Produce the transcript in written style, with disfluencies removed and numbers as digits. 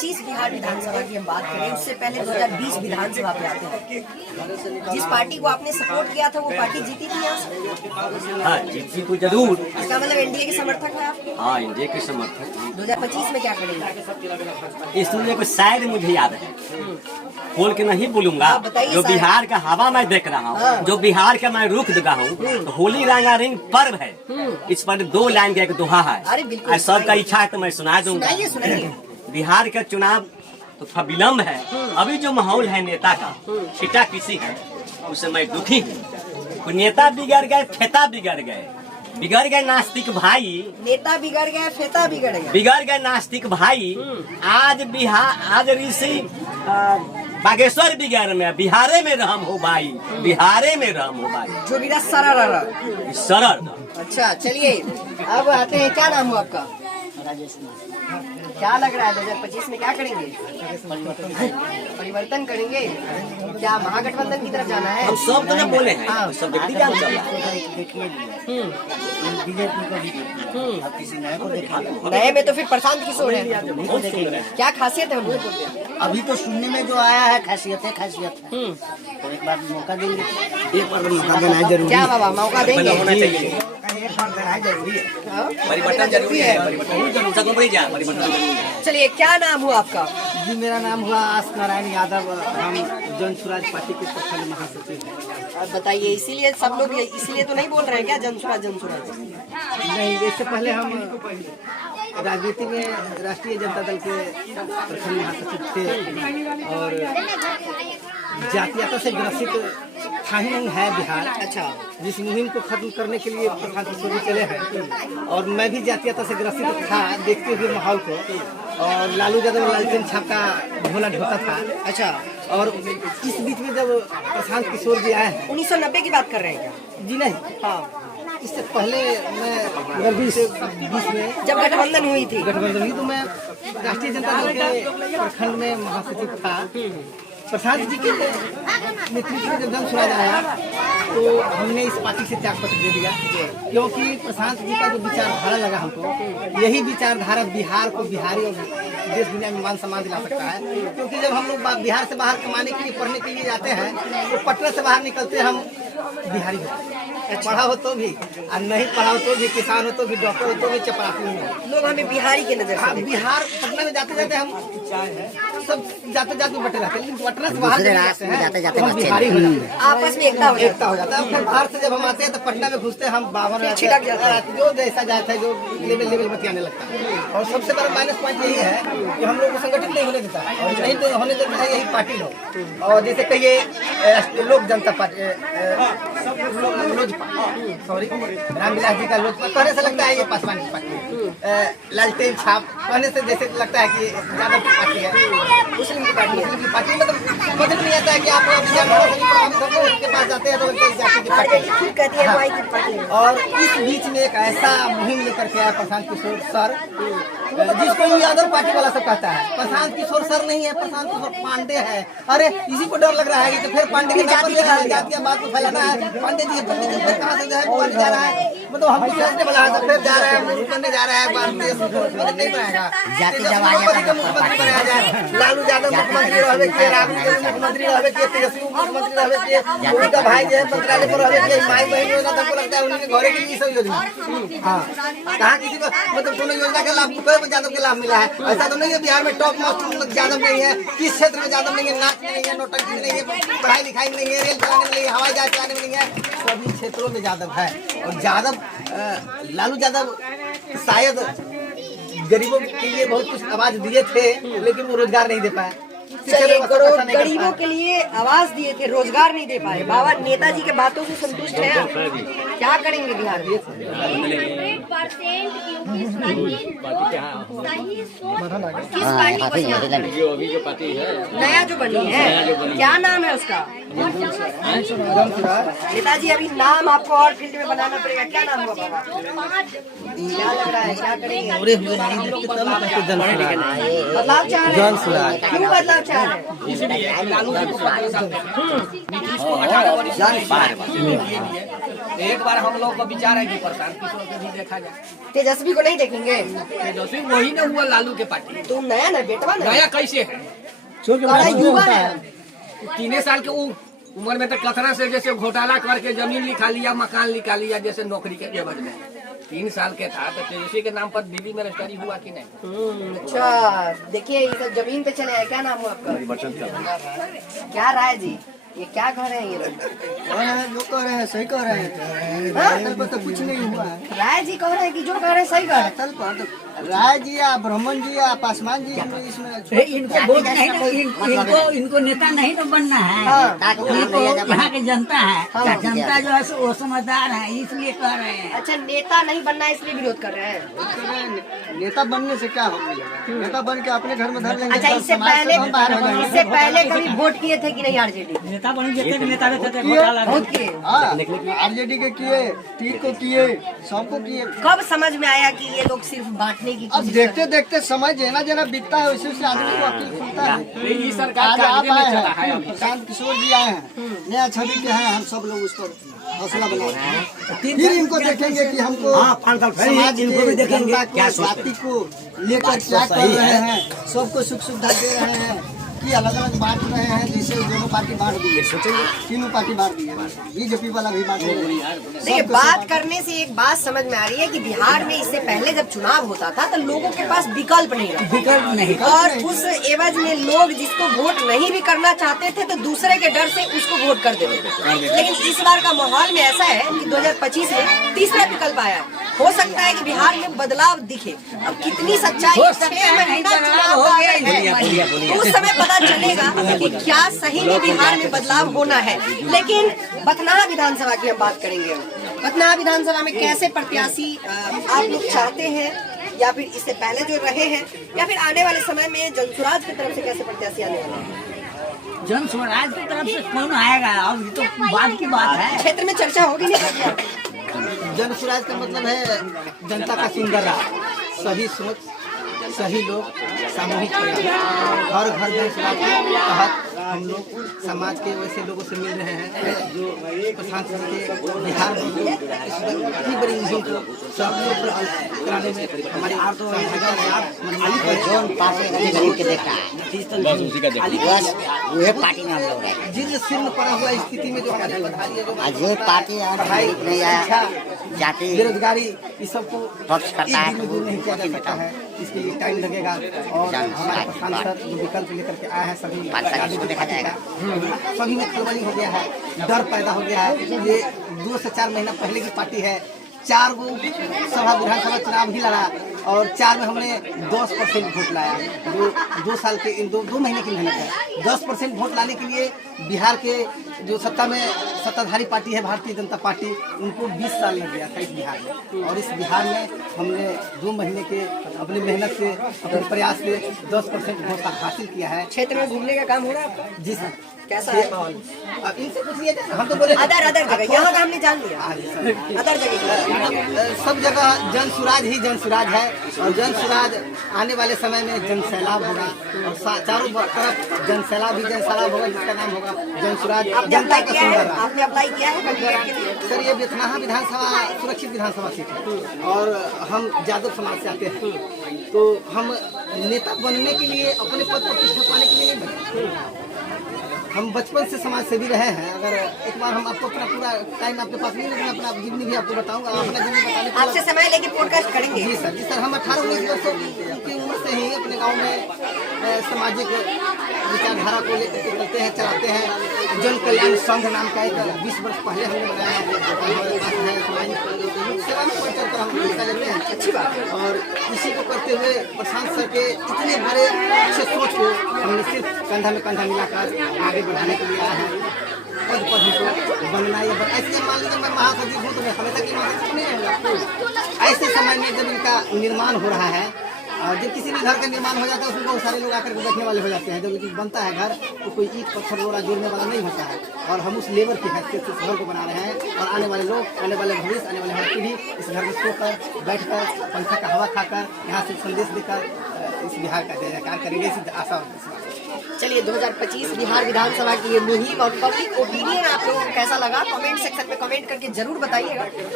2025 बिहार विधानसभा की हम बात करें, उससे पहले 2020 विधानसभा पे आते हैं। जिस पार्टी को आपने सपोर्ट किया था वो पार्टी जीती थी यहाँ से? हाँ, जीती तो जरूर। इसका मतलब एनडीए के समर्थक है आप? हाँ, एनडीए के समर्थक। 2025 में क्या करेंगे? इसलिए को शायद मुझे याद है, खोल के नहीं बोलूंगा। जो बिहार का हवा मैं देख रहा हूँ, जो बिहार का मैं रुख दिखा हूँ, तो होली रंगारंग पर्व है। इस पर 2 लाइन का एक दोहा है, सबका इच्छा है तो मैं सुना दूंगा। बिहार का चुनाव तो थोड़ा विलम्ब है। अभी जो माहौल है नेता का छिटा किसी है, उससे मैं दुखी हूँ। कोई नेता बिगड़ गए, फेता बिगड़ गए, बिगड़ गए नास्तिक भाई। नेता बिगड़ गए, फेता बिगड़ गए, बिगड़ गए नास्तिक भाई। आज ऋषि बागेश्वर बिगड़ में, बिहारे में रहम हो भाई, बिहारे में रहम हो भाई। जो मेरा सरल। अच्छा, चलिए अब आते हैं, क्या नाम हो आपका? राजेश। क्या लग रहा है 2025 में क्या करेंगे? परिवर्तन करेंगे क्या? महागठबंधन की तरफ जाना है? हम सब तो जब बोले हैं, सब व्यक्ति जान चल रहा है। बीजेपी को भी अब किसी नए को देखिए। नए में तो फिर प्रशांत किशोर है। क्या खासियत है उनकी? अभी तो सुनने में जो आया है खासियत है। तो एक बार मौका देंगे, एक बार मौका देना है जरूरी। क्या बाबा मौका देंगे? होना चाहिए, एक बार देना है जरूरी है। परिवर्तन जरूरी है। चलिए, क्या नाम हुआ आपका? जी, मेरा नाम हुआ आस नारायण यादव। हम जन स्वराज पार्टी के प्रखंड महासचिव हैं। और बताइए, इसीलिए सब लोग इसीलिए तो नहीं बोल रहे हैं क्या जन स्वराज? नहीं, इससे पहले हम राजनीति में राष्ट्रीय जनता दल के प्रखंड महासचिव थे और जातीयता से ग्रसित था ही नहीं है बिहार। अच्छा, जिस मुहिम को खत्म करने के लिए प्रशांत किशोर जी चले हैं, और मैं भी जातीयता से ग्रसित था देखते हुए माहौल को। और लालू यादव लालटेन छाप का झोला ढोता था। अच्छा, और इस बीच में जब प्रशांत किशोर जी आए हैं, 1990 की बात कर रहे हैं क्या? जी नहीं, हाँ, इससे पहले मैं 20 में जब गठबंधन हुई थी, तो मैं राष्ट्रीय जनता दल के प्रखंड में महासचिव था। प्रशांत जी के नेतृत्व में जब जन स्वराज आया तो हमने इस पार्टी से त्याग पत्र दे दिया, क्योंकि प्रशांत जी का जो विचारधारा लगा हमको, यही विचारधारा बिहार को बिहारी और देश दुनिया में मान सम्मान दिला सकता है। क्योंकि जब हम लोग बिहार से बाहर कमाने के लिए, पढ़ने के लिए जाते हैं, तो पटना से बाहर निकलते हम बिहारी होते हैं। पढ़ा हो तो भी और नहीं पढ़ा हो तो भी, किसान हो तो भी, डॉक्टर हो तो भी, चपरासी हो। लोग हमें बिहारी के नजर से बिहार पटना में जाते जाते हम सब जाते बटे रहते हैं, लेकिन पटना से बाहर जाते जाते हम बिहारी हो जाते हैं। आपस में एकता हो जाता है। फिर बाहर से जब हम आते हैं तो पटना में घुसते हैं, हम बावन छिटक जाता है, जो जैसा जाता है, जो लेवल बतियाने लगता है। और सबसे बड़ा माइनस पॉइंट यही है कि हम लोग को संगठित नहीं होने देता है, और नहीं तो होने देता है यही पार्टी लोग। और जैसे कहिए लोक जनता पार्टी, सॉरी, रामविलास जी का लोजपा कहने से लगता है ये पासवान की पार्टी। लालटेन छाप कहने से जैसे लगता है कि यादव की पार्टी है, मुस्लिम की पार्टी मतलब समझ नहीं आता है कि आप उसके पास जाते हैं तो जाति की पार्टी। और इस बीच में एक ऐसा मुहिम लेकर के आया प्रशांत किशोर सर, जिसको यादव पार्टी वाला सब कहता है। प्रशांत किशोर सर नहीं है, प्रशांत किशोर पांडे है। अरे इसी को डर लग रहा है कि तो फिर पांडे की जातीय बात को फैलाना है। पांडे जी कहाँ से जा रहा है, मतलब हम सोचने वाला है, फिर जा रहा है, मुख्य बनने जा रहा है, नहीं बनाएगा। लालू यादव मुख्यमंत्री रहे के, राहुल गांधी मुख्यमंत्री रहे के, तेजस्वी मुख्यमंत्री रहे के, उनका भाई जो है मंत्रालय पर रहे के, माई बहन योजना तक लगता है उनके घरे के लिए सब योजना। हाँ, कहाँ किसी को मतलब दोनों योजना का लाभ यादव के लाभ मिला है? ऐसा तो नहीं है बिहार में टॉप मोस्ट यादव नहीं है, किस क्षेत्र में यादव नहीं है? नाच में नहीं है, नोटंकी में नहीं है, पढ़ाई लिखाई में नहीं है, रेल चलाने में नहीं है, हवाई जहाज चलाने में नहीं है, सभी क्षेत्रों में यादव है। और यादव लालू यादव शायद गरीबों के लिए बहुत कुछ आवाज दिए थे, लेकिन वो रोजगार नहीं दे पाए। गरीबों के लिए आवाज दिए थे, रोजगार नहीं दे पाए। बाबा नेताजी के बातों से संतुष्ट हैं आप? क्या करेंगे बिहार में? नया जो बनी है, क्या नाम है उसका? नेताजी, अभी नाम आपको और फील्ड में बनाना पड़ेगा। क्या नाम होगा बाबा? क्या लग रहा है, क्या करेंगे? बदलाव चाह रहे हैं? क्यों बदलाव चुनाव चाह रहे हैं? इसलिए लालू जी को 15 साल में नीतीश को 18 वर्ष एक बार हम लोग को विचार है कि प्रशांत किशोर को भी देखा जाए। तेजस्वी को नहीं देखेंगे? तेजस्वी वही न हुआ लालू के पार्टी। तुम नया ना बेटवा ना नया कैसे है? बड़ा युवा है। 3 साल के उम्र में तो कतरा से जैसे घोटाला करके जमीन लिखा लिया, मकान लिखा लिया, जैसे नौकरी के एवज में 3 साल के था। तो तेजस्वी के नाम पर दिल्ली में रजिस्ट्री हुआ कि नहीं? अच्छा, देखिए ये सब जमीन पे चले हैं। क्या नाम हुआ आपका? क्या राय जी, ये क्या कह रहे हैं ये लोग? जो कह रहे हैं सही कह रहे हैं। तल पर तो कुछ नहीं हुआ है। राय जी कह रहे हैं कि जो कह रहे हैं सही कह रहे हैं। तल पर तो राय जी या ब्राह्मण जी या पासवान जी इसमें इनको वोट नहीं ना, इनको नेता नहीं तो बनना है। इनको यहाँ की जनता है, जनता जो है वो समझदार है, इसलिए कह रहे हैं। अच्छा, नेता नहीं बनना है इसलिए विरोध कर रहे हैं। नेता बनने से क्या हो मिलेगा? नेता बन के अपने घर में धर लेंगे। अच्छा, इससे पहले कभी वोट किए थे कि नहीं आरजेडी? नेता बन जितने नेता रहते बहुत किए। आरजेडी के किए, टी को किए, सबको किए। कब समझ में आया कि ये लोग सिर्फ बांटने की अब कोशिश देखते देखते समय जना जना बीतता है वैसे वैसे आदमी को अकील खुलता है। ये सरकार आज आप कागजे में आए चला है हैं, अभी। प्रशांत किशोर जी आए हैं, नया छवि के हैं, हम सब लोग उस पर हौसला बनाए हैं। फिर इनको देखेंगे कि हमको समाज के जनता को जाति को लेकर क्या कर रहे हैं, सबको सुख सुविधा दे रहे हैं कि अलग अलग बांट रहे हैं। जैसे दोनों पार्टी बांट दी है, सोचेंगे तीनों पार्टी बांट दी है, बीजेपी वाला भी बांट रहे हैं। देखिए, बात करने से एक बात समझ में आ रही है कि बिहार में इससे पहले जब चुनाव होता था तो लोगों के पास विकल्प नहीं रहा। विकल्प नहीं। और उस एवज में लोग जिसको वोट नहीं भी करना चाहते थे तो दूसरे के डर से उसको वोट कर देते थे। लेकिन इस बार का माहौल में ऐसा है कि 2025 में तीसरा विकल्प आया है। हो सकता है कि बिहार में बदलाव दिखे। अब कितनी सच्चाई 6 महीना चुनाव आ गए हैं, तो उस समय पता चलेगा कि क्या सही में बिहार में बदलाव होना है। लेकिन बथनाहा विधानसभा की हम बात करेंगे। बथनाहा विधानसभा में कैसे प्रत्याशी आप लोग चाहते हैं, या फिर इससे पहले जो रहे हैं, या फिर आने वाले समय में जनसुराज की तरफ से कैसे प्रत्याशी आने वाले हैं? जन स्वराज की तरफ से कौन आएगा? अब ये तो बाद की बात है। क्षेत्र में चर्चा होगी नहीं? जन स्वराज का मतलब है जनता का सुंदर राज, सही सोच, सही लोग, सामूहिक प्रयास। हर घर जन स्वराज के तहत हम लोग समाज के वैसे लोगों से मिल रहे हैं जो प्रशांत के बिहार में इतनी बड़ी मुहिम को कराने में हमारे पार्टी में हम लोग जिन सिर पड़ा हुआ स्थिति में जो पधारी है, जो जो पार्टी नहीं आया जाति बेरोजगारी, इस सबको पक्ष करता है, एक दिन में दूर नहीं किया जा सकता है। इसके लिए टाइम लगेगा और हमारे सांसद जो विकल्प लेकर के आए हैं सभी को देखा जाएगा। सभी में खलबली हो गया है, डर पैदा हो गया है। ये 2 से 4 महीना पहले की पार्टी है। 4 गो सभा विधानसभा चुनाव भी लड़ा और 4 में हमने 10% वोट लाया। जो 2 साल के इन 2 महीने की मेहनत है। 10% वोट लाने के लिए बिहार के जो सत्ताधारी पार्टी है भारतीय जनता पार्टी, उनको 20 साल लग गया था इस बिहार में। और इस बिहार में हमने 2 महीने के अपनी मेहनत से, अपने प्रयास से 10% वोट हासिल किया है। क्षेत्र में घूमने का काम हो रहा है आपका? जी सर। कैसा है माहौल? अब इनसे पूछिए, हम तो बोले अदर जगह, यहाँ का हमने जान लिया। अदर जगह सब जगह जन सुराज ही जन सुराज है और जन सुराज आने वाले समय में जन सैलाब होगा और चारों तरफ जन सैलाब ही जन सैलाब होगा, जिसका नाम होगा जन सुराज। आपने अप्लाई किया है? आपने अप्लाई किया है कैंडिडेट के लिए? सर, ये बथनाहा विधानसभा सुरक्षित विधानसभा सीट है और हम यादव समाज से आते हैं, तो हम नेता बनने के लिए, अपने पद प्रतिष्ठा पाने के लिए नहीं बने। हम बचपन से समाज सेवी रहे हैं। अगर एक बार हम आपको अपना पूरा टाइम आपके पास नहीं, लेकिन अपना जीवनी भी आपको बताऊंगा। अपना जीवनी बताने के आपसे समय लेके पॉडकास्ट करेंगे। जी सर, जी सर। हम 18-19 वर्षों की उम्र से ही अपने गांव में सामाजिक विचारधारा को लेकर के चलते हैं, चलाते हैं। जन कल्याण संघ नाम का एक 20 वर्ष पहले हमने बनाया है। सेवा में बढ़ चढ़कर हम हिस्सा लेते हैं। अच्छी बात है। और इसी को करते हुए प्रशांत सर के इतने बड़े अच्छे सोच को हमने सिर्फ कंधा में कंधा मिलाकर आगे बढ़ाने के लिए आए हैं। पद पर हमको बनना या ऐसे मान लीजिए मैं महासचिव हूँ तो मैं हमेशा की महासचिव नहीं रहूँगा। ऐसे समय में जब इनका निर्माण हो रहा है और जब किसी भी घर का निर्माण हो जाता है उसमें बहुत सारे लोग आकर के बैठने वाले हो जाते हैं। जब बनता है घर तो कोई ईंट पत्थर रोड़ा जोड़ने वाला नहीं होता है और हम उस लेबर की हैसियत से इस घर को बना रहे हैं। और आने वाले लोग, आने वाले भविष्य, आने वाले हमारी पीढ़ी इस घर में सोकर, बैठकर, पंखा का हवा खाकर, यहाँ से संदेश देकर इस बिहार का जयकार करेंगे, इसी आशा और विश्वास। चलिए 2025 बिहार विधानसभा की ये मुहिम और पब्लिक ओपिनियन आप लोगों को कैसा लगा कमेंट सेक्शन में कमेंट करके जरूर बताइएगा।